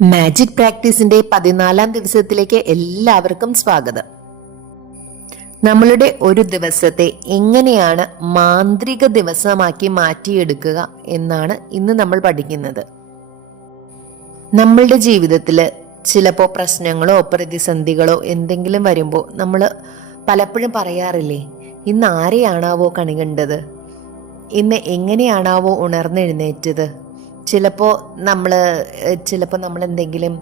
Magic പ്രാക്ടീസിന്റെ 14ാം ദിവസത്തിലേക്ക് എല്ലാവർക്കും സ്വാഗതം. നമ്മളുടെ ഒരു ദിവസത്തെ എങ്ങനെയാണ് മാന്ത്രിക ദിവസമാക്കി മാറ്റിയെടുക്കുക എന്നാണ് ഇന്ന് നമ്മൾ പഠിക്കുന്നത്. നമ്മളുടെ ജീവിതത്തിൽ ചിലപ്പോൾ പ്രശ്നങ്ങളോ പ്രതിസന്ധികളോ എന്തെങ്കിലും വരുമ്പോൾ നമ്മൾ പലപ്പോഴും പറയാറില്ലേ, ഇന്ന് ആരെയാണാവോ കണി കണ്ടത്, ഇന്ന് എങ്ങനെയാണാവോ ഉണർന്നെഴുന്നേറ്റത്. ചിലപ്പോൾ നമ്മൾ എന്തെങ്കിലും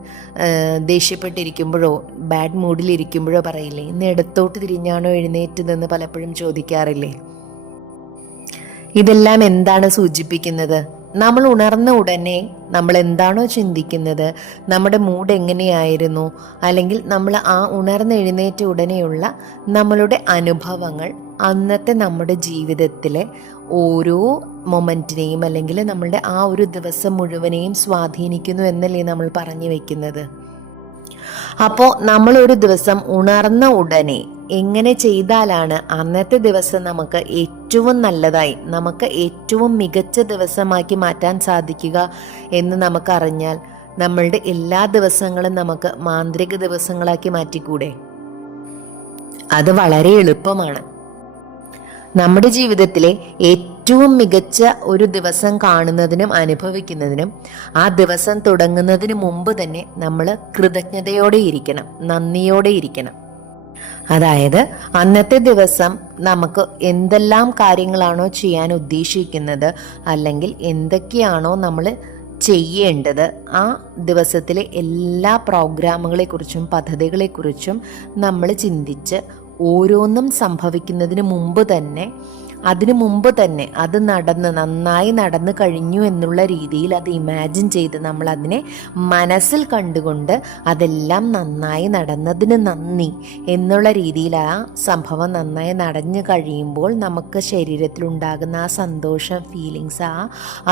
ദേഷ്യപ്പെട്ടിരിക്കുമ്പോഴോ ബാഡ് മൂഡിലിരിക്കുമ്പോഴോ പറയില്ലേ, ഇന്ന് ഇടത്തോട്ട് തിരിഞ്ഞാണോ എഴുന്നേറ്റതെന്ന് പലപ്പോഴും ചോദിക്കാറില്ലേ. ഇതെല്ലാം എന്താണ് സൂചിപ്പിക്കുന്നത്? നമ്മൾ ഉണർന്ന ഉടനെ നമ്മൾ എന്താണോ ചിന്തിക്കുന്നത്, നമ്മുടെ മൂഡ് എങ്ങനെയായിരുന്നു, അല്ലെങ്കിൽ നമ്മൾ ആ ഉണർന്നെഴുന്നേറ്റ ഉടനെയുള്ള നമ്മളുടെ അനുഭവങ്ങൾ അന്നത്തെ നമ്മുടെ ജീവിതത്തിലെ ഓരോ മൊമെൻറ്റിനെയും അല്ലെങ്കിൽ നമ്മളുടെ ആ ഒരു ദിവസം മുഴുവനെയും സ്വാധീനിക്കുന്നു എന്നല്ലേ നമ്മൾ പറഞ്ഞു വെക്കുന്നത്. അപ്പോൾ നമ്മളൊരു ദിവസം ഉണർന്ന ഉടനെ എങ്ങനെ ചെയ്താലാണ് അന്നത്തെ ദിവസം നമുക്ക് ഏറ്റവും നല്ലതായി, നമുക്ക് ഏറ്റവും മികച്ച ദിവസമാക്കി മാറ്റാൻ സാധിക്കുക എന്ന് നമുക്കറിഞ്ഞാൽ നമ്മളുടെ എല്ലാ ദിവസങ്ങളും നമുക്ക് മാന്ത്രിക ദിവസങ്ങളാക്കി മാറ്റിക്കൂടെ? അത് വളരെ എളുപ്പമാണ്. നമ്മുടെ ജീവിതത്തിലെ ഏറ്റവും മികച്ച ഒരു ദിവസം കാണുന്നതിനും അനുഭവിക്കുന്നതിനും ആ ദിവസം തുടങ്ങുന്നതിന് മുമ്പ് തന്നെ നമ്മൾ കൃതജ്ഞതയോടെ ഇരിക്കണം, നന്ദിയോടെ ഇരിക്കണം. അതായത് അന്നത്തെ ദിവസം നമുക്ക് എന്തെല്ലാം കാര്യങ്ങളാണോ ചെയ്യാൻ ഉദ്ദേശിക്കുന്നത്, അല്ലെങ്കിൽ എന്തൊക്കെയാണോ നമ്മൾ ചെയ്യേണ്ടത്, ആ ദിവസത്തിലെ എല്ലാ പ്രോഗ്രാമുകളെക്കുറിച്ചും പദ്ധതികളെക്കുറിച്ചും നമ്മൾ ചിന്തിച്ച് ഓരോന്നും സംഭവിക്കുന്നതിന് മുമ്പ് തന്നെ അത് നന്നായി നടന്നു കഴിഞ്ഞു എന്നുള്ള രീതിയിൽ അത് ഇമാജിൻ ചെയ്ത് നമ്മൾ അതിനെ മനസ്സിൽ കണ്ടുകൊണ്ട് അതെല്ലാം നന്നായി നടന്നതിന് നന്ദി എന്നുള്ള രീതിയിൽ ആ സംഭവം നന്നായി നടന്നു കഴിയുമ്പോൾ നമുക്ക് ശരീരത്തിലുണ്ടാകുന്ന ആ സന്തോഷം ഫീലിങ്സ്,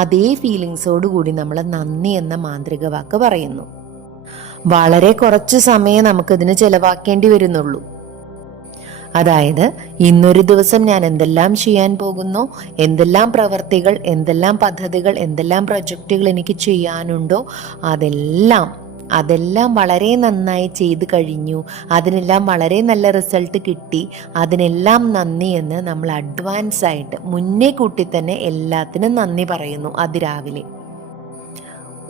അതേ ഫീലിങ്സോട് കൂടി നമ്മൾ നന്ദി എന്ന മാന്ത്രിക വാക്ക് പറയുന്നു. വളരെ കുറച്ച് സമയം നമുക്കിതിന് ചെലവാക്കേണ്ടി വരുന്നുള്ളൂ. അതായത് ഇന്നൊരു ദിവസം ഞാൻ എന്തെല്ലാം ചെയ്യാൻ പോകുന്നു, എന്തെല്ലാം പ്രവർത്തികൾ, എന്തെല്ലാം പദ്ധതികൾ, എന്തെല്ലാം പ്രൊജക്റ്റുകൾ എനിക്ക് ചെയ്യാനുണ്ടോ അതെല്ലാം വളരെ നന്നായി ചെയ്തു കഴിഞ്ഞു, അതിനെല്ലാം വളരെ നല്ല റിസൾട്ട് കിട്ടി, അതിനെല്ലാം നന്ദി എന്ന് നമ്മൾ അഡ്വാൻസ് ആയിട്ട് മുന്നേ കൂട്ടി തന്നെ എല്ലാത്തിനും നന്ദി പറയുന്നു അതിരാവിലെ.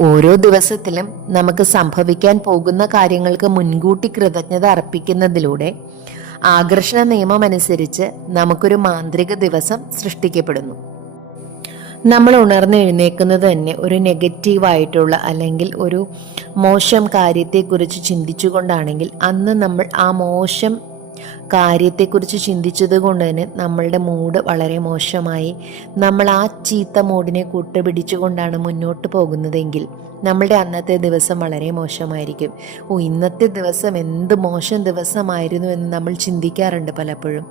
ഓരോ ദിവസത്തിലും നമുക്ക് സംഭവിക്കാൻ പോകുന്ന കാര്യങ്ങൾക്ക് മുൻകൂട്ടി കൃതജ്ഞത അർപ്പിക്കുന്നതിലൂടെ ആകർഷണ നിയമം അനുസരിച്ച് നമുക്കൊരു മാന്ത്രിക ദിവസം സൃഷ്ടിക്കപ്പെടുന്നു. നമ്മൾ ഉണർന്നെഴുന്നേക്കുന്നത് തന്നെ ഒരു നെഗറ്റീവായിട്ടുള്ള അല്ലെങ്കിൽ ഒരു മോശം കാര്യത്തെക്കുറിച്ച് ചിന്തിച്ചുകൊണ്ടാണെങ്കിൽ അന്ന് നമ്മൾ ആ മോശം കാര്യത്തെക്കുറിച്ച് ചിന്തിച്ചത് കൊണ്ട് തന്നെ നമ്മളുടെ മൂഡ് വളരെ മോശമായി, നമ്മൾ ആ ചീത്ത മൂഡിനെ കൂട്ടുപിടിച്ചുകൊണ്ടാണ് മുന്നോട്ട് പോകുന്നതെങ്കിൽ നമ്മളുടെ അന്നത്തെ ദിവസം വളരെ മോശമായിരിക്കും. ഇന്നത്തെ ദിവസം എന്ത് മോശം ദിവസമായിരുന്നു എന്ന് നമ്മൾ ചിന്തിക്കാറുണ്ട് പലപ്പോഴും.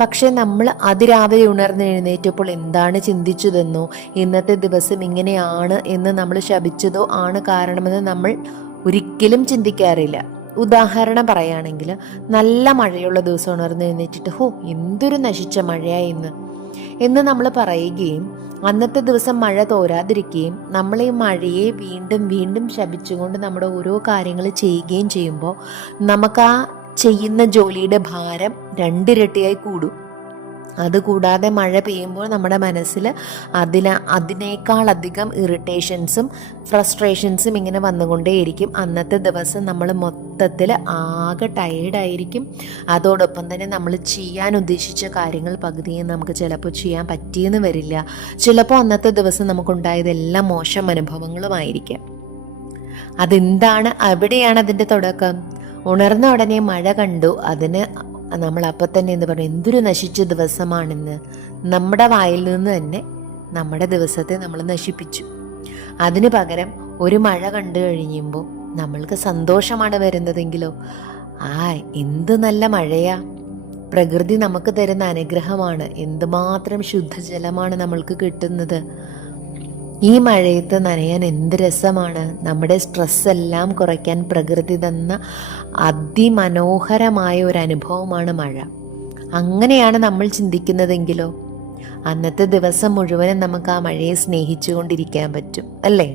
പക്ഷെ നമ്മൾ അതിരാവിലെ ഉണർന്നെഴുന്നേറ്റപ്പോൾ എന്താണ് ചിന്തിച്ചതെന്നോ, ഇന്നത്തെ ദിവസം ഇങ്ങനെയാണ് എന്ന് നമ്മൾ ശപിച്ചതോ ആണ് കാരണമെന്ന് നമ്മൾ ഒരിക്കലും ചിന്തിക്കാറില്ല. ഉദാഹരണം പറയുകയാണെങ്കിൽ, നല്ല മഴയുള്ള ദിവസം ഉണർന്നെഴുന്നേറ്റിട്ട് എന്തൊരു നശിച്ച മഴയായി എന്ന് നമ്മൾ പറയുകയും അന്നത്തെ ദിവസം മഴ തോരാതിരിക്കുകയും നമ്മൾ ഈ മഴയെ വീണ്ടും വീണ്ടും ശപിച്ചുകൊണ്ട് നമ്മുടെ ഓരോ കാര്യങ്ങൾ ചെയ്യുകയും ചെയ്യുമ്പോൾ നമുക്ക് ആ ചെയ്യുന്ന ജോലിയുടെ ഭാരം 2 ഇരട്ടിയായി കൂടും. അതുകൂടാതെ മഴ പെയ്യുമ്പോൾ നമ്മുടെ മനസ്സിൽ അതിനേക്കാളധികം ഇറിറ്റേഷൻസും ഫ്രസ്ട്രേഷൻസും ഇങ്ങനെ വന്നുകൊണ്ടേയിരിക്കും. അന്നത്തെ ദിവസം നമ്മൾ മൊത്തത്തിൽ ആകെ ടയേർഡായിരിക്കും. അതോടൊപ്പം തന്നെ നമ്മൾ ചെയ്യാൻ ഉദ്ദേശിച്ച കാര്യങ്ങൾ പകുതിയും നമുക്ക് ചിലപ്പോൾ ചെയ്യാൻ പറ്റിയെന്ന് വരില്ല. ചിലപ്പോൾ അന്നത്തെ ദിവസം നമുക്കുണ്ടായതെല്ലാം മോശം അനുഭവങ്ങളുമായിരിക്കാം. എവിടെയാണ് അതിൻ്റെ തുടക്കം? ഉണർന്ന ഉടനെ മഴ കണ്ടു, അതിന് നമ്മൾ അപ്പം തന്നെ എന്തൊരു നശിച്ച ദിവസമാണെന്ന് നമ്മുടെ വായിൽ നിന്ന് തന്നെ നമ്മുടെ ദിവസത്തെ നമ്മൾ നശിപ്പിച്ചു. അതിന് പകരം ഒരു മഴ കണ്ടു കഴിയുമ്പോൾ നമ്മൾക്ക് സന്തോഷമാണ് വരുന്നതെങ്കിലോ, എന്ത് നല്ല മഴയാ, പ്രകൃതി നമുക്ക് തരുന്ന അനുഗ്രഹമാണ്, എന്തുമാത്രം ശുദ്ധജലമാണ് നമ്മൾക്ക് കിട്ടുന്നത്, ഈ മഴയത്ത് നനയാൻ എന്ത് രസമാണ്, നമ്മുടെ സ്ട്രെസ് എല്ലാം കുറയ്ക്കാൻ പ്രകൃതി തന്ന അതിമനോഹരമായ ഒരു അനുഭവമാണ് മഴ. അങ്ങനെയാണ് നമ്മൾ ചിന്തിക്കുന്നതെങ്കിലോ അന്നത്തെ ദിവസം മുഴുവനും നമുക്ക് ആ മഴയെ സ്നേഹിച്ചു കൊണ്ടിരിക്കാൻ പറ്റും, അല്ലേ?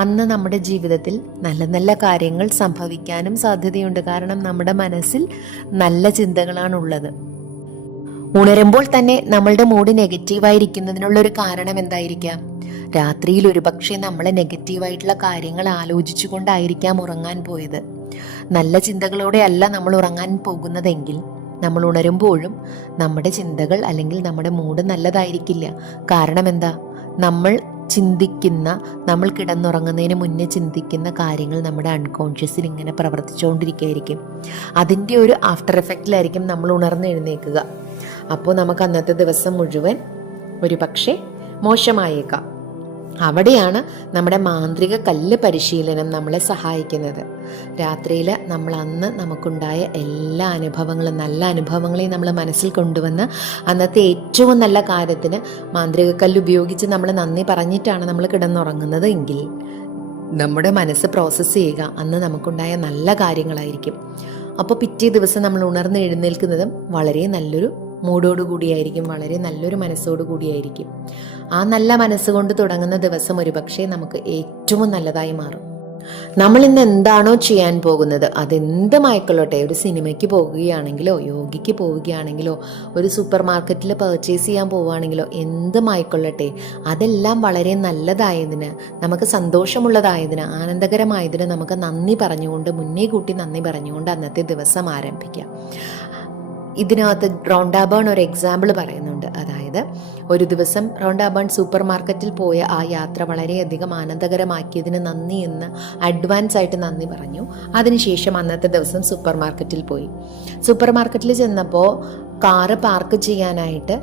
അന്ന് നമ്മുടെ ജീവിതത്തിൽ നല്ല നല്ല കാര്യങ്ങൾ സംഭവിക്കാനും സാധ്യതയുണ്ട്. കാരണം നമ്മുടെ മനസ്സിൽ നല്ല ചിന്തകളാണുള്ളത്. ഉണരുമ്പോൾ തന്നെ നമ്മളുടെ മൂഡ് നെഗറ്റീവായിരിക്കുന്നതിനുള്ളൊരു കാരണം എന്തായിരിക്കാം? രാത്രിയിൽ ഒരുപക്ഷെ നമ്മൾ നെഗറ്റീവായിട്ടുള്ള കാര്യങ്ങൾ ആലോചിച്ചു കൊണ്ടായിരിക്കാം ഉറങ്ങാൻ പോയത്. നല്ല ചിന്തകളോടെ അല്ല നമ്മൾ ഉറങ്ങാൻ പോകുന്നതെങ്കിൽ നമ്മൾ ഉണരുമ്പോഴും നമ്മുടെ ചിന്തകൾ അല്ലെങ്കിൽ നമ്മുടെ മൂഡ് നല്ലതായിരിക്കില്ല. കാരണം എന്താ? നമ്മൾ ചിന്തിക്കുന്ന, നമ്മൾ കിടന്നുറങ്ങുന്നതിന് മുന്നേ ചിന്തിക്കുന്ന കാര്യങ്ങൾ നമ്മുടെ അൺകോൺഷ്യസിൽ ഇങ്ങനെ പ്രവർത്തിച്ചുകൊണ്ടിരിക്കുകയായിരിക്കും. അതിൻ്റെ ഒരു ആഫ്റ്റർ എഫക്റ്റിലായിരിക്കും നമ്മൾ ഉണർന്നെഴുന്നേൽക്കുക. അപ്പോൾ നമുക്ക് അന്നത്തെ ദിവസം മുഴുവൻ ഒരു പക്ഷേ മോശമായേക്കാം. അവിടെയാണ് നമ്മുടെ മാന്ത്രിക കല്ല് പരിശീലനം നമ്മളെ സഹായിക്കുന്നത്. രാത്രിയിൽ നമ്മൾ അന്ന് നമുക്കുണ്ടായ എല്ലാ അനുഭവങ്ങളും, നല്ല അനുഭവങ്ങളെയും നമ്മൾ മനസ്സിൽ കൊണ്ടുവന്ന് അന്നത്തെ ഏറ്റവും നല്ല കാര്യത്തിന് മാന്ത്രിക കല്ല് ഉപയോഗിച്ച് നമ്മൾ നന്ദി പറഞ്ഞിട്ടാണ് നമ്മൾ കിടന്നുറങ്ങുന്നത് എങ്കിൽ നമ്മുടെ മനസ്സ് പ്രോസസ്സ് ചെയ്യുക അന്ന് നമുക്കുണ്ടായ നല്ല കാര്യങ്ങളായിരിക്കും. അപ്പോൾ പിറ്റേ ദിവസം നമ്മൾ ഉണർന്ന് എഴുന്നേൽക്കുന്നതും വളരെ നല്ലൊരു മൂഡോടുകൂടിയായിരിക്കും, വളരെ നല്ലൊരു മനസ്സോടുകൂടിയായിരിക്കും. ആ നല്ല മനസ്സുകൊണ്ട് തുടങ്ങുന്ന ദിവസം ഒരുപക്ഷെ നമുക്ക് ഏറ്റവും നല്ലതായി മാറും. നമ്മൾ ഇന്ന് എന്താണോ ചെയ്യാൻ പോകുന്നത് അതെന്തുമായിക്കൊള്ളട്ടെ, ഒരു സിനിമയ്ക്ക് പോകുകയാണെങ്കിലോ, യോഗയ്ക്ക് പോവുകയാണെങ്കിലോ, ഒരു സൂപ്പർ മാർക്കറ്റിൽ പർച്ചേസ് ചെയ്യാൻ പോവുകയാണെങ്കിലോ, എന്തുമായിക്കൊള്ളട്ടെ, അതെല്ലാം വളരെ നല്ലതായതിന്, നമുക്ക് സന്തോഷമുള്ളതായതിന്, ആനന്ദകരമായതിന് നമുക്ക് നന്ദി പറഞ്ഞുകൊണ്ട്, മുന്നേ കൂട്ടി നന്ദി പറഞ്ഞുകൊണ്ട് അന്നത്തെ ദിവസം ആരംഭിക്കാം. ഇതിനകത്ത് റോണ്ട ബേൺ ഒരു എക്സാമ്പിൾ പറയുന്നുണ്ട്. അതായത് ഒരു ദിവസം റോണ്ട ബേൺ സൂപ്പർ മാർക്കറ്റിൽ പോയ ആ യാത്ര വളരെയധികം ആനന്ദകരമാക്കിയതിന് നന്ദി എന്ന് അഡ്വാൻസ് ആയിട്ട് നന്ദി പറഞ്ഞു. അതിനുശേഷം അന്നത്തെ ദിവസം സൂപ്പർ മാർക്കറ്റിൽ പോയി. സൂപ്പർ മാർക്കറ്റിൽ ചെന്നപ്പോൾ കാറ് പാർക്ക് ചെയ്യാനായിട്ട്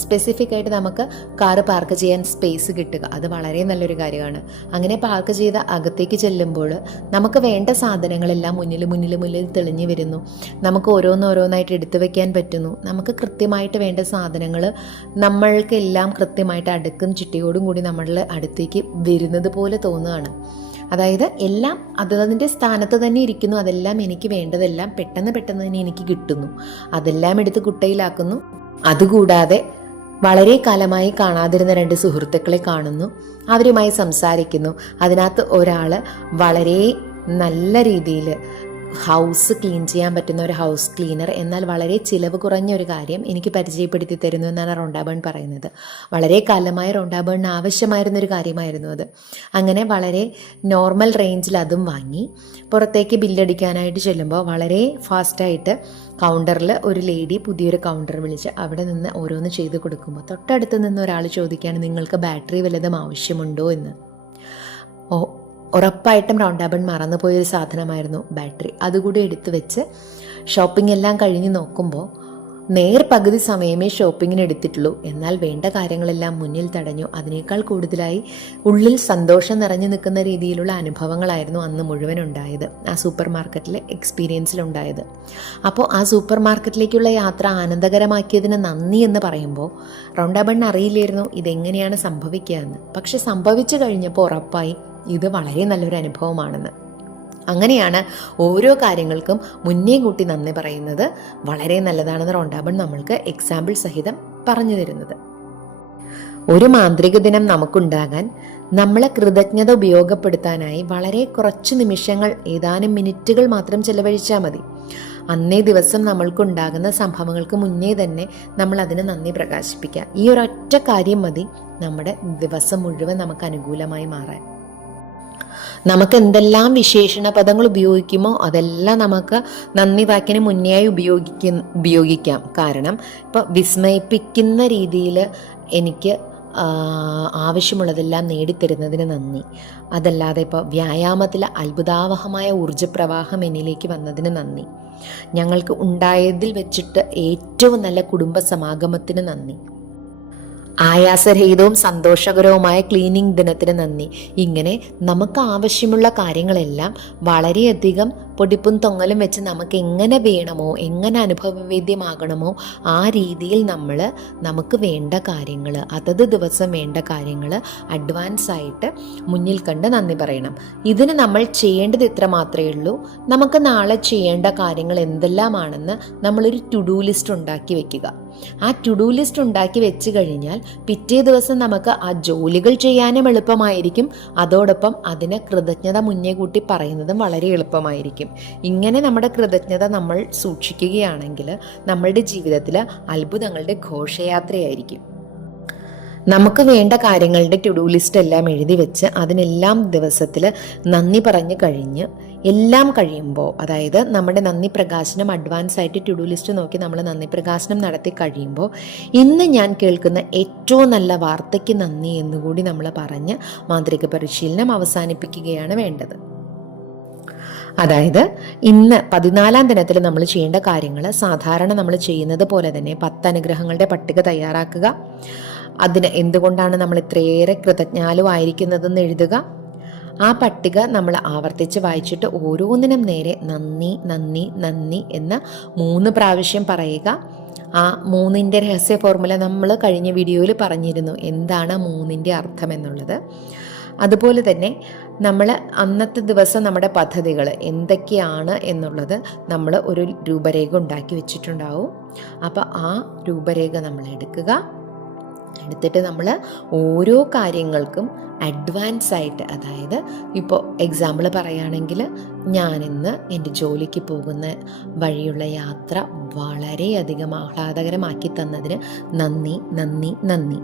സ്പെസിഫിക് ആയിട്ട് നമുക്ക് കാറ് പാർക്ക് ചെയ്യാൻ സ്പേസ് കിട്ടുക, അത് വളരെ നല്ലൊരു കാര്യമാണ്. അങ്ങനെ പാർക്ക് ചെയ്ത അകത്തേക്ക് ചെല്ലുമ്പോൾ നമുക്ക് വേണ്ട സാധനങ്ങളെല്ലാം മുന്നിൽ തെളിഞ്ഞു വരുന്നു. നമുക്ക് ഓരോന്നായിട്ട് എടുത്തു വെക്കാൻ പറ്റുന്നു. നമുക്ക് കൃത്യമായിട്ട് വേണ്ട സാധനങ്ങൾ നമ്മൾക്കെല്ലാം കൃത്യമായിട്ട് അടുക്കും ചിട്ടയോടും കൂടി നമ്മളുടെ അടുത്തേക്ക് വരുന്നത് പോലെ തോന്നുകയാണ്. അതായത് എല്ലാം അതിൻ്റെ സ്ഥാനത്ത് തന്നെ ഇരിക്കുന്നു. അതെല്ലാം എനിക്ക് വേണ്ടതെല്ലാം പെട്ടെന്ന് തന്നെ എനിക്ക് കിട്ടുന്നു. അതെല്ലാം എടുത്ത് കുട്ടയിലാക്കുന്നു. അതുകൂടാതെ വളരെ കാലമായി കാണാതിരുന്ന 2 സുഹൃത്തുക്കളെ കാണുന്നു, അവരുമായി സംസാരിക്കുന്നു. അതിനകത്ത് ഒരാൾ വളരെ നല്ല രീതിയിൽ ഹൗസ് ക്ലീൻ ചെയ്യാൻ പറ്റുന്ന ഒരു ഹൗസ് ക്ലീനർ, എന്നാൽ വളരെ ചിലവ് കുറഞ്ഞ ഒരു കാര്യം എനിക്ക് പരിചയപ്പെടുത്തി തരുന്നു എന്നാണ് റോണ്ട ബേൺ പറയുന്നത്. വളരെ കാലമായി റോണ്ട ബേണിന് ആവശ്യമായിരുന്നൊരു കാര്യമായിരുന്നു അത്. അങ്ങനെ വളരെ നോർമൽ റേഞ്ചിൽ അതും വാങ്ങി പുറത്തേക്ക് ബില്ലടിക്കാനായിട്ട് ചെല്ലുമ്പോൾ വളരെ ഫാസ്റ്റായിട്ട് കൗണ്ടറിൽ ഒരു ലേഡി പുതിയൊരു കൗണ്ടർ വിളിച്ച് അവിടെ നിന്ന് ഓരോന്ന് ചെയ്ത് കൊടുക്കുമ്പോൾ തൊട്ടടുത്ത് നിന്ന് ഒരാൾ ചോദിക്കുകയാണ്, നിങ്ങൾക്ക് ബാറ്ററി വല്ലതും ആവശ്യമുണ്ടോ എന്ന്. ഉറപ്പായിട്ടും റോണ്ട ബേൺ മറന്നുപോയൊരു സാധനമായിരുന്നു ബാറ്ററി. അതുകൂടി എടുത്തു വെച്ച് ഷോപ്പിംഗ് എല്ലാം കഴിഞ്ഞ് നോക്കുമ്പോൾ പകുതി സമയമേ ഷോപ്പിങ്ങിന് എടുത്തിട്ടുള്ളൂ. എന്നാൽ വേണ്ട കാര്യങ്ങളെല്ലാം മുന്നിൽ തടഞ്ഞു. അതിനേക്കാൾ കൂടുതലായി ഉള്ളിൽ സന്തോഷം നിറഞ്ഞു നിൽക്കുന്ന രീതിയിലുള്ള അനുഭവങ്ങളായിരുന്നു അന്ന് മുഴുവൻ ഉണ്ടായത്, ആ സൂപ്പർ മാർക്കറ്റിലെ എക്സ്പീരിയൻസിലുണ്ടായത്. അപ്പോൾ ആ സൂപ്പർ മാർക്കറ്റിലേക്കുള്ള യാത്ര ആനന്ദകരമാക്കിയതിന് നന്ദി എന്ന് പറയുമ്പോൾ റോണ്ട ബേണിന് അറിയില്ലായിരുന്നു ഇതെങ്ങനെയാണ് സംഭവിക്കുക എന്ന്. പക്ഷെ സംഭവിച്ചു കഴിഞ്ഞപ്പോൾ ഉറപ്പായി ഇത് വളരെ നല്ലൊരു അനുഭവമാണെന്ന്. അങ്ങനെയാണ് ഓരോ കാര്യങ്ങൾക്കും മുന്നേ കൂട്ടി നന്ദി പറയുന്നത് വളരെ നല്ലതാണെന്ന് റോണ്ട ബേൺ നമ്മൾക്ക് എക്സാമ്പിൾ സഹിതം പറഞ്ഞു തരുന്നത്. ഒരു മാന്ത്രിക ദിനം നമുക്കുണ്ടാകാൻ നമ്മളെ കൃതജ്ഞത ഉപയോഗപ്പെടുത്താനായി വളരെ കുറച്ച് നിമിഷങ്ങൾ, ഏതാനും മിനിറ്റുകൾ മാത്രം ചെലവഴിച്ചാൽ മതി. അന്നേ ദിവസം നമ്മൾക്കുണ്ടാകുന്ന സംഭവങ്ങൾക്ക് മുന്നേ തന്നെ നമ്മൾ അതിന് നന്ദി പ്രകാശിപ്പിക്കുക. ഈ ഒരൊറ്റ കാര്യം മതി നമ്മുടെ ദിവസം മുഴുവൻ നമുക്ക് അനുകൂലമായി മാറാൻ. നമുക്ക് എന്തെല്ലാം വിശേഷണ പദങ്ങൾ ഉപയോഗിക്കുമോ അതെല്ലാം നമുക്ക് നന്ദി വാക്കിന് മുന്നേയായി ഉപയോഗിക്കാം. കാരണം ഇപ്പോൾ വിസ്മയിപ്പിക്കുന്ന രീതിയിൽ എനിക്ക് ആവശ്യമുള്ളതെല്ലാം നേടിത്തരുന്നതിന് നന്ദി. അതല്ലാതെ ഇപ്പോൾ വ്യായാമത്തിൽ അത്ഭുതാവഹമായ ഊർജ്ജപ്രവാഹം എന്നിലേക്ക് വന്നതിന് നന്ദി. ഞങ്ങൾക്ക് ഉണ്ടായതിൽ വെച്ചിട്ട് ഏറ്റവും നല്ല കുടുംബ സമാഗമത്തിന് നന്ദി. ആയാസരഹിതവും സന്തോഷകരവുമായ ക്ലീനിങ് ദിനത്തിന് നന്ദി. ഇങ്ങനെ നമുക്ക് ആവശ്യമുള്ള കാര്യങ്ങളെല്ലാം വളരെയധികം പൊടിപ്പും തൊങ്ങലും വെച്ച് നമുക്ക് എങ്ങനെ വേണമോ, എങ്ങനെ അനുഭവവേദ്യമാകണമോ ആ രീതിയിൽ നമ്മൾ നമുക്ക് വേണ്ട കാര്യങ്ങൾ, അതത് ദിവസം വേണ്ട കാര്യങ്ങൾ അഡ്വാൻസ് ആയിട്ട് മുന്നിൽ കണ്ട് നന്ദി പറയണം. ഇതിന് നമ്മൾ ചെയ്യേണ്ടത് ഇത്ര മാത്രമേ ഉള്ളൂ. നമുക്ക് നാളെ ചെയ്യേണ്ട കാര്യങ്ങൾ എന്തെല്ലാമാണെന്ന് നമ്മളൊരു ടു ഡു ലിസ്റ്റ് ഉണ്ടാക്കി വെക്കുക. ആ ടു ഡു ലിസ്റ്റ് ഉണ്ടാക്കി വെച്ച് കഴിഞ്ഞാൽ പിറ്റേ ദിവസം നമുക്ക് ആ ജോലികൾ ചെയ്യാനും എളുപ്പമായിരിക്കും. അതോടൊപ്പം അതിന് കൃതജ്ഞത മുന്നേ കൂട്ടി പറയുന്നതും വളരെ എളുപ്പമായിരിക്കും. ഇങ്ങനെ നമ്മുടെ കൃതജ്ഞത നമ്മൾ സൂക്ഷിക്കുകയാണെങ്കിൽ നമ്മളുടെ ജീവിതത്തിൽ അത്ഭുതങ്ങളുടെ ഘോഷയാത്രയായിരിക്കും. നമുക്ക് വേണ്ട കാര്യങ്ങളുടെ ടു ഡു ലിസ്റ്റ് എല്ലാം എഴുതി വെച്ച് അതിനെല്ലാം ദിവസത്തിൽ നന്ദി പറഞ്ഞ് കഴിഞ്ഞ് എല്ലാം കഴിയുമ്പോൾ, അതായത് നമ്മുടെ നന്ദി പ്രകാശനം അഡ്വാൻസ് ആയിട്ട് ടു ഡു ലിസ്റ്റ് നോക്കി നമ്മൾ നന്ദി പ്രകാശനം നടത്തി കഴിയുമ്പോൾ ഇന്ന് ഞാൻ കേൾക്കുന്ന ഏറ്റവും നല്ല വാർത്തയ്ക്ക് നന്ദി എന്നുകൂടി നമ്മൾ പറഞ്ഞ് മാന്ത്രിക പരിശീലനം അവസാനിപ്പിക്കുകയാണ് വേണ്ടത്. അതായത് ഇന്ന് 14-ാം ദിനത്തിൽ നമ്മൾ ചെയ്യേണ്ട കാര്യങ്ങൾ സാധാരണ നമ്മൾ ചെയ്യുന്നത് പോലെ തന്നെ 10 അനുഗ്രഹങ്ങളുടെ പട്ടിക തയ്യാറാക്കുക. അതിന് എന്തുകൊണ്ടാണ് നമ്മൾ ഇത്രയേറെ കൃതജ്ഞാലുവായിരിക്കുന്നതെന്ന് എഴുതുക. ആ പട്ടിക നമ്മൾ ആവർത്തിച്ച് വായിച്ചിട്ട് ഓരോന്നിനും നേരെ നന്ദി നന്ദി നന്ദി എന്ന് 3 പ്രാവശ്യം പറയുക. ആ 3ന്റെ രഹസ്യ ഫോർമുല നമ്മൾ കഴിഞ്ഞ വീഡിയോയിൽ പറഞ്ഞിരുന്നു, എന്താണ് 3ന്റെ അർത്ഥം എന്നുള്ളത്. അതുപോലെ തന്നെ നമ്മൾ അന്നത്തെ ദിവസം നമ്മുടെ പദ്ധതികൾ എന്തൊക്കെയാണ് എന്നുള്ളത് നമ്മൾ ഒരു രൂപരേഖ ഉണ്ടാക്കി വെച്ചിട്ടുണ്ടാവും. അപ്പോൾ ആ രൂപരേഖ നമ്മൾ എടുത്തിട്ട് നമ്മൾ ഓരോ കാര്യങ്ങൾക്കും അഡ്വാൻസ് ആയിട്ട്, അതായത് ഇപ്പോൾ എക്സാമ്പിൾ പറയുകയാണെങ്കിൽ ഞാനിന്ന് എൻ്റെ ജോലിക്ക് പോകുന്ന വഴിയുള്ള യാത്ര വളരെയധികം ആഹ്ലാദകരമാക്കി തന്നതിന് നന്ദി നന്ദി നന്ദി.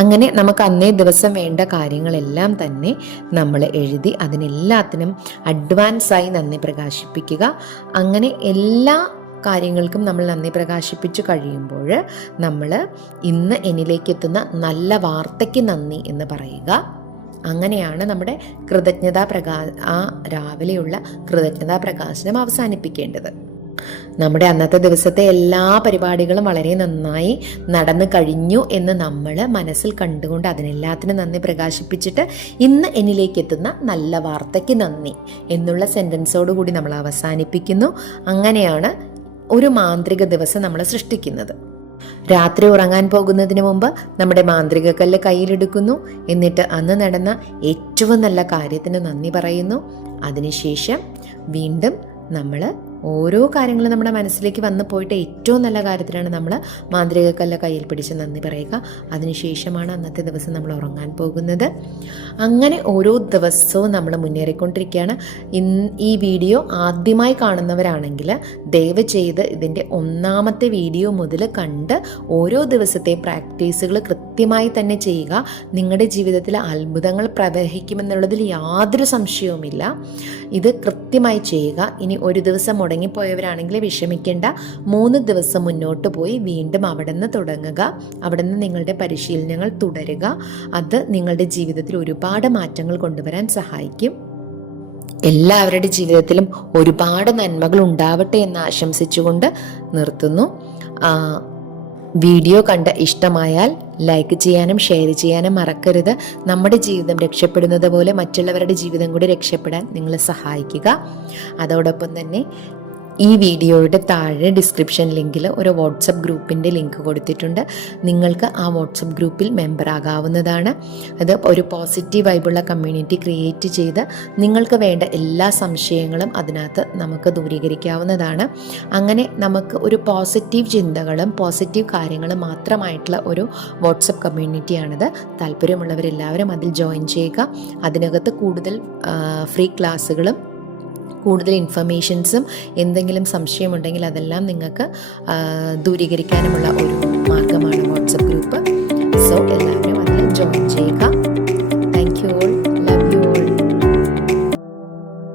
അങ്ങനെ നമുക്ക് അന്നേ ദിവസം വേണ്ട കാര്യങ്ങളെല്ലാം തന്നെ നമ്മൾ എഴുതി അതിനെല്ലാത്തിനും അഡ്വാൻസായി നന്ദി പ്രകാശിപ്പിക്കുക. അങ്ങനെ എല്ലാ കാര്യങ്ങൾക്കും നമ്മൾ നന്ദി പ്രകാശിപ്പിച്ചു കഴിയുമ്പോൾ നമ്മൾ ഇന്ന് എന്നിലേക്ക് എത്തുന്ന നല്ല വാർത്തയ്ക്ക് നന്ദി എന്ന് പറയുക. അങ്ങനെയാണ് നമ്മുടെ ആ രാവിലെയുള്ള കൃതജ്ഞതാ പ്രകാശനം അവസാനിപ്പിക്കേണ്ടത്. നമ്മുടെ അന്നത്തെ ദിവസത്തെ എല്ലാ പരിപാടികളും വളരെ നന്നായി നടന്നു കഴിഞ്ഞു എന്ന് നമ്മൾ മനസ്സിൽ കണ്ടുകൊണ്ട് അതിനെല്ലാത്തിനും നന്ദി പ്രകാശിപ്പിച്ചിട്ട് ഇന്ന് എന്നിലേക്ക് എത്തുന്ന നല്ല വാർത്തയ്ക്ക് നന്ദി എന്നുള്ള സെൻറ്റൻസോടുകൂടി നമ്മൾ അവസാനിപ്പിക്കുന്നു. അങ്ങനെയാണ് ഒരു മാന്ത്രിക ദിവസം നമ്മൾ സൃഷ്ടിക്കുന്നത്. രാത്രി ഉറങ്ങാൻ പോകുന്നതിന് മുമ്പ് നമ്മുടെ മാന്ത്രിക കല്ല് കയ്യിലെടുക്കുന്നു. എന്നിട്ട് അന്ന് നടന്ന ഏറ്റവും നല്ല കാര്യത്തിന് നന്ദി പറയുന്നു. അതിനുശേഷം വീണ്ടും നമ്മൾ ഓരോ കാര്യങ്ങളും നമ്മുടെ മനസ്സിലേക്ക് വന്നു പോയിട്ട് ഏറ്റവും നല്ല കാര്യത്തിനാണ് നമ്മൾ മാന്ത്രിക കല്ല് കയ്യിൽ പിടിച്ച് നന്ദി പറയുക. അതിനുശേഷമാണ് അന്നത്തെ ദിവസം നമ്മൾ ഉറങ്ങാൻ പോകുന്നത്. അങ്ങനെ ഓരോ ദിവസവും നമ്മൾ മുന്നേറിക്കൊണ്ടിരിക്കുകയാണ്. ഈ വീഡിയോ ആദ്യമായി കാണുന്നവരാണെങ്കിൽ ദയവ് ചെയ്ത് ഇതിൻ്റെ 1ാമത്തെ വീഡിയോ മുതൽ കണ്ട് ഓരോ ദിവസത്തെ പ്രാക്ടീസുകൾ കൃത്യമായി തന്നെ ചെയ്യുക. നിങ്ങളുടെ ജീവിതത്തിൽ അത്ഭുതങ്ങൾ പ്രവഹിക്കുമെന്നുള്ളതിൽ യാതൊരു സംശയവുമില്ല. ഇത് കൃത്യമായി ചെയ്യുക. ഇനി ഒരു ദിവസം മുടങ്ങിപ്പോയവരാണെങ്കിൽ വിഷമിക്കേണ്ട. 3 ദിവസം മുന്നോട്ട് പോയി വീണ്ടും അവിടെ നിന്ന് തുടങ്ങുക. അവിടെ നിന്ന് നിങ്ങളുടെ പരിശീലനങ്ങൾ തുടരുക. അത് നിങ്ങളുടെ ജീവിതത്തിൽ ഒരുപാട് മാറ്റങ്ങൾ കൊണ്ടുവരാൻ സഹായിക്കും. എല്ലാവരുടെ ജീവിതത്തിലും ഒരുപാട് നന്മകൾ ഉണ്ടാവട്ടെ എന്ന് ആശംസിച്ചുകൊണ്ട് നിർത്തുന്നു. വീഡിയോ കണ്ട് ഇഷ്ടമായാൽ ലൈക്ക് ചെയ്യാനും ഷെയർ ചെയ്യാനും മറക്കരുത്. നമ്മുടെ ജീവിതം രക്ഷപ്പെടുന്നത് പോലെ മറ്റുള്ളവരുടെ ജീവിതം കൂടി രക്ഷപ്പെടാൻ നിങ്ങൾ സഹായിക്കുക. അതോടൊപ്പം തന്നെ ഈ വീഡിയോയുടെ താഴെ ഡിസ്ക്രിപ്ഷൻ ലിങ്കിൽ ഒരു വാട്സപ്പ് ഗ്രൂപ്പിൻ്റെ ലിങ്ക് കൊടുത്തിട്ടുണ്ട്. നിങ്ങൾക്ക് ആ വാട്സപ്പ് ഗ്രൂപ്പിൽ മെമ്പർ ആകാവുന്നതാണ്. അത് ഒരു പോസിറ്റീവ് വൈബുള്ള കമ്മ്യൂണിറ്റി ക്രിയേറ്റ് ചെയ്ത് നിങ്ങൾക്ക് വേണ്ട എല്ലാ സംശയങ്ങളും അതിനകത്ത് നമുക്ക് ദൂരീകരിക്കാവുന്നതാണ്. അങ്ങനെ നമുക്ക് ഒരു പോസിറ്റീവ് ചിന്തകളും പോസിറ്റീവ് കാര്യങ്ങളും മാത്രമായിട്ടുള്ള ഒരു വാട്സപ്പ് കമ്മ്യൂണിറ്റിയാണിത്. താല്പര്യമുള്ളവരെല്ലാവരും അതിൽ ജോയിൻ ചെയ്യുക. അതിനകത്ത് കൂടുതൽ ഫ്രീ ക്ലാസ്സുകളും കൂടുതൽ ഇൻഫർമേഷൻസും എന്തെങ്കിലും സംശയമുണ്ടെങ്കിൽ അതെല്ലാം നിങ്ങൾക്ക് ദൂരീകരിക്കാനുമുള്ള ഒരു മാർഗമാണ് വാട്സപ്പ് ഗ്രൂപ്പ്. സോ എല്ലാവരും അതിൽ ജോയിൻ ചെയ്യുക.